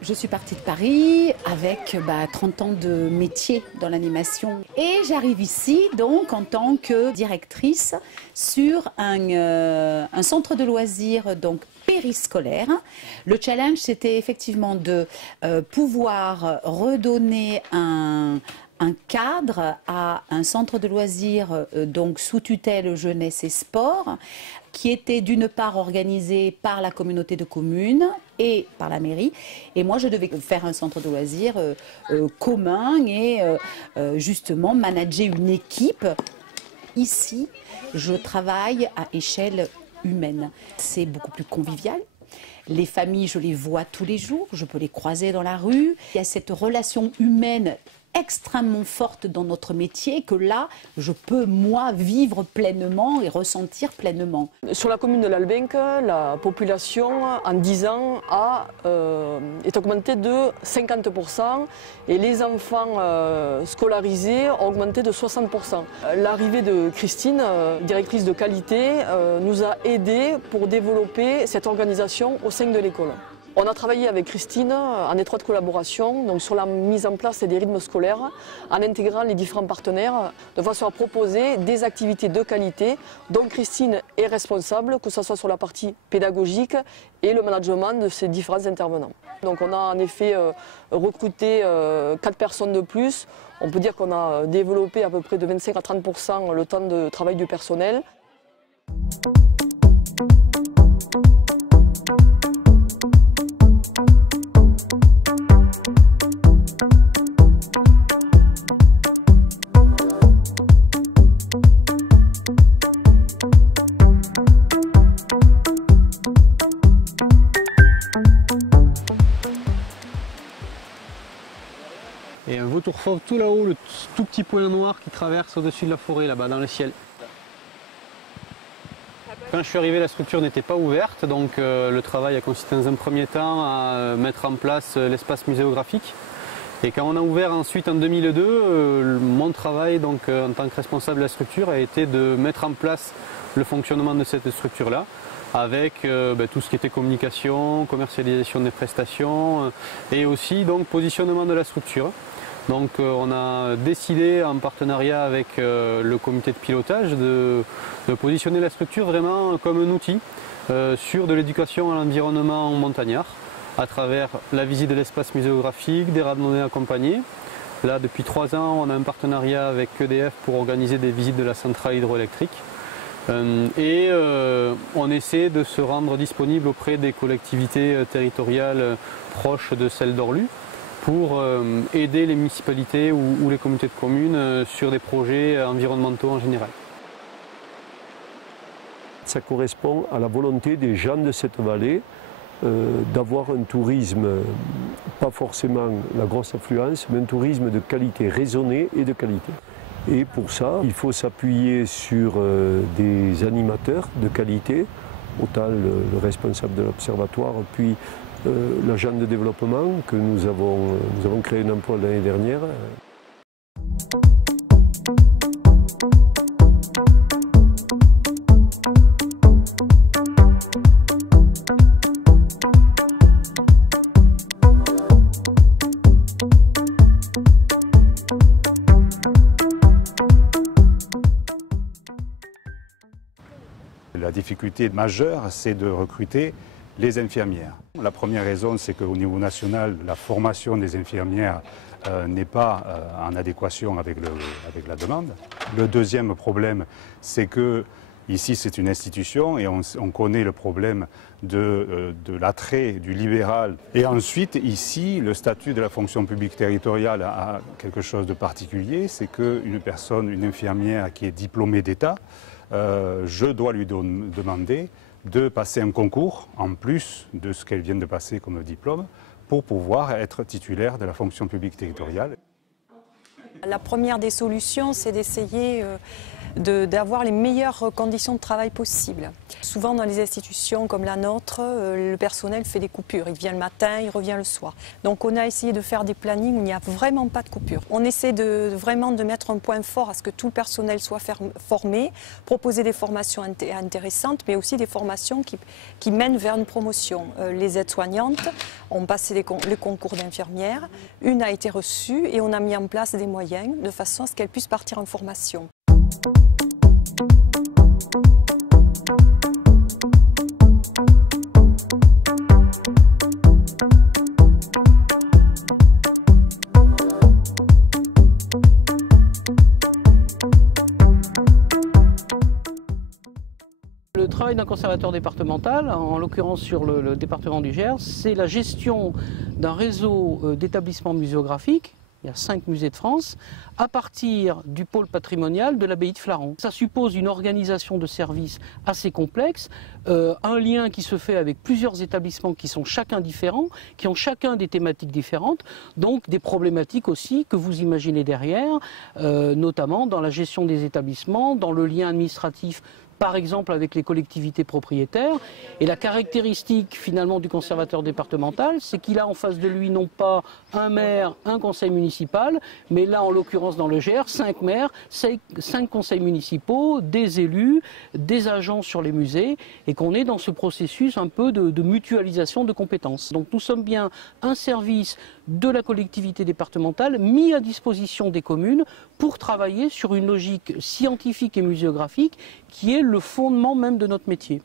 Je suis partie de Paris avec 30 ans de métier dans l'animation et j'arrive ici donc en tant que directrice sur un centre de loisirs donc périscolaire. Le challenge c'était effectivement de pouvoir redonner un cadre à un centre de loisirs donc sous tutelle jeunesse et sport qui était d'une part organisé par la communauté de communes et par la mairie. Et moi, je devais faire un centre de loisirs commun et justement manager une équipe. Ici, je travaille à échelle humaine. C'est beaucoup plus convivial. Les familles, je les vois tous les jours, je peux les croiser dans la rue. Il y a cette relation humaine extrêmement forte dans notre métier que là, je peux, moi, vivre pleinement et ressentir pleinement. Sur la commune de l'Albenque, la population, en 10 ans, est augmentée de 50% et les enfants scolarisés ont augmenté de 60%. L'arrivée de Christine, directrice de qualité, nous a aidés pour développer cette organisation au sein de l'école. On a travaillé avec Christine en étroite collaboration donc sur la mise en place des rythmes scolaires en intégrant les différents partenaires de façon à proposer des activités de qualité dont Christine est responsable, que ce soit sur la partie pédagogique et le management de ces différents intervenants. Donc on a en effet recruté 4 personnes de plus. On peut dire qu'on a développé à peu près de 25 à 30% le temps de travail du personnel. Et un vautour fauve tout là-haut, le tout petit point noir qui traverse au-dessus de la forêt, là-bas dans le ciel. Quand je suis arrivé, la structure n'était pas ouverte, donc le travail a consisté dans un premier temps à mettre en place l'espace muséographique. Et quand on a ouvert ensuite en 2002, mon travail donc, en tant que responsable de la structure a été de mettre en place le fonctionnement de cette structure-là, avec tout ce qui était communication, commercialisation des prestations et aussi donc positionnement de la structure. Donc on a décidé en partenariat avec le comité de pilotage de positionner la structure vraiment comme un outil sur de l'éducation à l'environnement montagnard à travers la visite de l'espace muséographique, des randonnées accompagnées. Là depuis 3 ans on a un partenariat avec EDF pour organiser des visites de la centrale hydroélectrique. Et on essaie de se rendre disponible auprès des collectivités territoriales proches de celles d'Orlu pour aider les municipalités ou les communautés de communes sur des projets environnementaux en général. Ça correspond à la volonté des gens de cette vallée d'avoir un tourisme, pas forcément la grosse affluence, mais un tourisme de qualité, raisonné et de qualité. Et pour ça, il faut s'appuyer sur des animateurs de qualité, autant le responsable de l'observatoire, puis l'agent de développement que nous avons créé un emploi l'année dernière. La difficulté majeure, c'est de recruter les infirmières. La première raison, c'est qu'au niveau national, la formation des infirmières n'est pas en adéquation avec la demande. Le deuxième problème, c'est que ici, c'est une institution et on connaît le problème de l'attrait du libéral. Et ensuite, ici, le statut de la fonction publique territoriale a quelque chose de particulier, c'est qu'une personne, une infirmière qui est diplômée d'État, je dois lui demander de passer un concours en plus de ce qu'elle vient de passer comme diplôme pour pouvoir être titulaire de la fonction publique territoriale. La première des solutions, c'est d'essayer d'avoir les meilleures conditions de travail possibles. Souvent dans les institutions comme la nôtre, le personnel fait des coupures. Il vient le matin, il revient le soir. Donc on a essayé de faire des plannings où il n'y a vraiment pas de coupure. On essaie vraiment de mettre un point fort à ce que tout le personnel soit formé, proposer des formations intéressantes, mais aussi des formations qui mènent vers une promotion. Les aides-soignantes ont passé le concours d'infirmière, une a été reçue et on a mis en place des moyens de façon à ce qu'elle puisse partir en formation. Le travail d'un conservateur départemental, en l'occurrence sur le département du Gers, c'est la gestion d'un réseau d'établissements muséographiques. Il y a 5 musées de France, à partir du pôle patrimonial de l'abbaye de Flaran. Ça suppose une organisation de services assez complexe, un lien qui se fait avec plusieurs établissements qui sont chacun différents, qui ont chacun des thématiques différentes, donc des problématiques aussi que vous imaginez derrière, notamment dans la gestion des établissements, dans le lien administratif par exemple avec les collectivités propriétaires. Et la caractéristique finalement du conservateur départemental, c'est qu'il a en face de lui non pas un maire, un conseil municipal, mais là en l'occurrence dans le Gers, 5 maires, 5 conseils municipaux, des élus, des agents sur les musées, et qu'on est dans ce processus un peu de mutualisation de compétences. Donc nous sommes bien un service de la collectivité départementale mis à disposition des communes pour travailler sur une logique scientifique et muséographique qui est le fondement même de notre métier.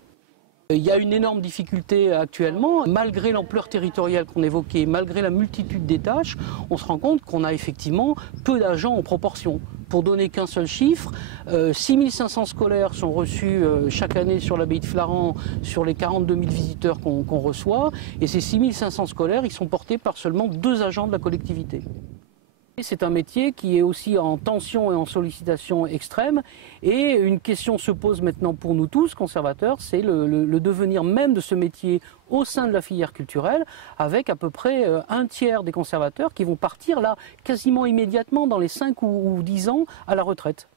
Il y a une énorme difficulté actuellement, malgré l'ampleur territoriale qu'on évoquait, malgré la multitude des tâches, on se rend compte qu'on a effectivement peu d'agents en proportion. Pour donner qu'un seul chiffre, 6500 scolaires sont reçus chaque année sur l'abbaye de Flaran, sur les 42 000 visiteurs qu'on reçoit, et ces 6500 scolaires, ils sont portés par seulement 2 agents de la collectivité. C'est un métier qui est aussi en tension et en sollicitation extrême, et une question se pose maintenant pour nous tous, conservateurs, c'est le devenir même de ce métier au sein de la filière culturelle, avec à peu près un tiers des conservateurs qui vont partir là quasiment immédiatement dans les 5 ou 10 ans à la retraite.